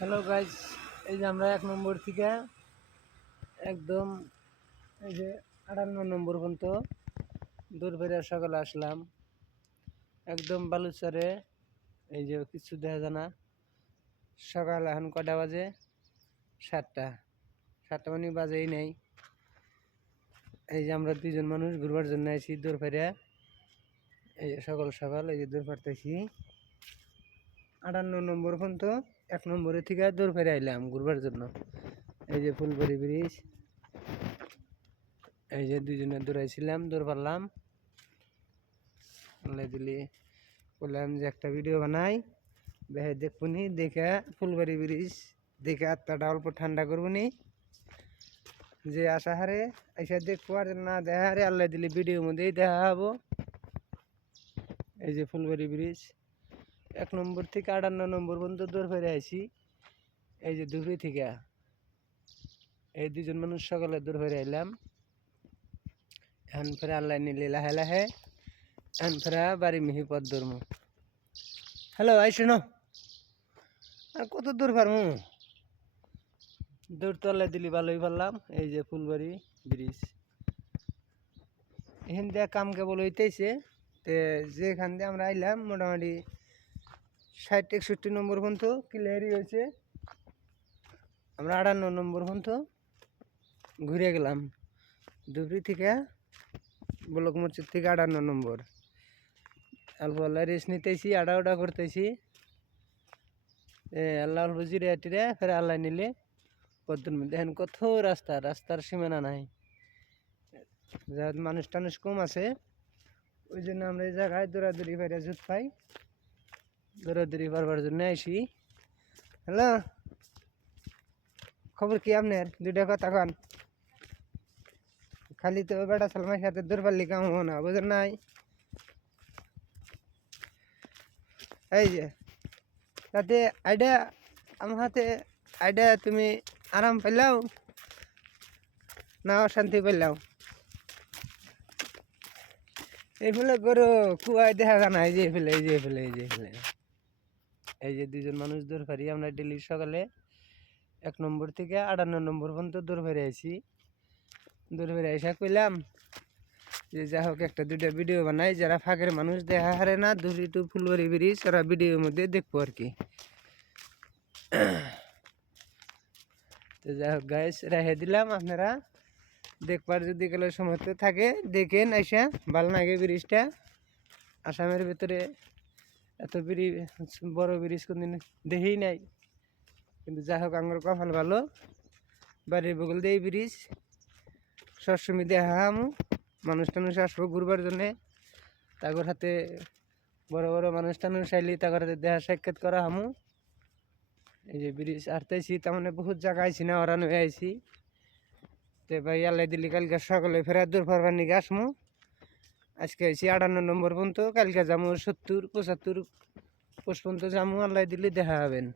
Hello guys, এই যে আমরা 1 নম্বর থেকে একদম এই যে 58 নম্বর পর্যন্ত দূর বেড়ে সকালে আসলাম। একদম বালুচরে এই যে কিছু দেখা যায় না। সকাল এখন কটা বাজে? 7টা মানে বাজেই নেই। এই যে আমরা দুজন মানুষ ঘুরবার জন্য আইছি দূর ফেরে। এই যে সকাল সকাল এই যে দূর ফারতেছি 58 নম্বর পর্যন্ত 1 নম্বরের থেকে দূর ফেরে আইলাম ঘুরবার জন্য। এই যে ফুলবাড়ি ব্রিজ, এই যে দুজনে দৌড়াইছিলাম, দৌড় পারলাম দিলি বললাম যে একটা ভিডিও বানাই, বেহে দেখবনি, দেখে ফুলবাড়ি ব্রিজ দেখে আত্মাটা অল্প ঠান্ডা করবনি। যে আশা হারে এসে দেখবো আর না দেখা হারে আল্লাহ দিলি ভিডিওর মধ্যেই দেখা হবো। এই যে ফুলবাড়ি ব্রিজ 1 নম্বর থেকে 58 নম্বর পর্যন্ত দৌড় ফেরে আইছি। এই যে দুপুরি থেকে এই দুজন মানুষ সকালে দৌড় ফেরে আইলাম। এখন ফেরে আল্লাহ নিলে লাহে লাহে এখন ফেরা বাড়ি মিহি পথ ধরমু। হ্যালো আইসো না, আর কত দূর পারমু? দৌড় তো আল্লাহ দিলি ভালোই পারলাম। এই যে ফুলবাড়ি ব্রিজ এখান দিয়ে কাম কেবল হইতেছে। যেখান দিয়ে আমরা আইলাম মোটামুটি 60-61 নম্বর পর্যন্ত ক্লিয়ারই হয়েছে। আমরা 58 নম্বর পর্যন্ত ঘুরে গেলাম। দুপুরি থেকে ব্লক মসজিদ থেকে 58 নম্বর অল্প আল্লাহ রেস্ট নিতেছি, আড়া করতেছি। আল্লাহ অল্প জিরে টিরে ফের আল্লাহ নিলে পদ্মর মধ্যে দেখেন কত রাস্তার সীমানা নাই। মানুষ টানুষ কম আছে, ওই জন্য আমরা এই জায়গায় দৌড়াদৌড়ি ফেরে জুত পাই, দৌড়াদৌড়ি পারবার জন্য আইসি। হ্যালো, খবর কি আপনার? দুইটা কথা কন। খালি তো বেটা সালমার সাথে দৌড় পারলি কাম হবো না, বুঝেন নাই? এই যে তাতে আইডিয়া আমার হাতে আইডিয়া, তুমি আরাম পাইলাও না অশান্তি পাইলাও? এইফালে করো কুয়ায় দেখা জানা। এই যে ফেলে এই যে দুজন মানুষ দৌড় ফারি আমরা ডেলি সকালে 1 নম্বর থেকে 58 নম্বর পর্যন্ত দৌড় ফেরে আইছি। দৌড় ফেরে আইসা কইলাম যে যা হোক একটা দুইটা ভিডিও বানাই, যারা ফাঁকের মানুষ দেখা হারে না দুটি টু ফুলবাড়ি ব্রিজ ওরা ভিডিওর মধ্যে দেখবো আর কি। তো যাই হোক গাইস, রেখে দিলাম, আপনারা দেখবার যদি গেলে সময় থাকে দেখেন আইসা। ভালো লাগে ব্রিজটা, আসামের ভিতরে এত বড় ব্রিজ কোনদিন দেখেই নাই। কিন্তু যাই হোক আমার কপাল ভালো, বাড়ির বগল দিয়ে ব্রিজ সবসময় দেখা হামু। মানুষ টানুষ আসবো ঘুরবার জন্যে, তাগর হাতে বড় বড় মানুষ টানুষ আইলি তাগর হাতে দেখা সাক্ষাৎ করা হামু। এই যে ব্রিজ আরতেছি, তার মানে বহুত জায়গা আইছি না, ওরা নয়ে আইছি। তো ভাই আল্লাহ দিলি কালকে সকালে ফেরা দূর ফারবার নিকে আসমু। আজকে আইছি 58 নম্বর পর্যন্ত, কালকে যাবো 70-75 পর্যন্ত যাবো। আল্লাহ দিলি দেখা হবেন।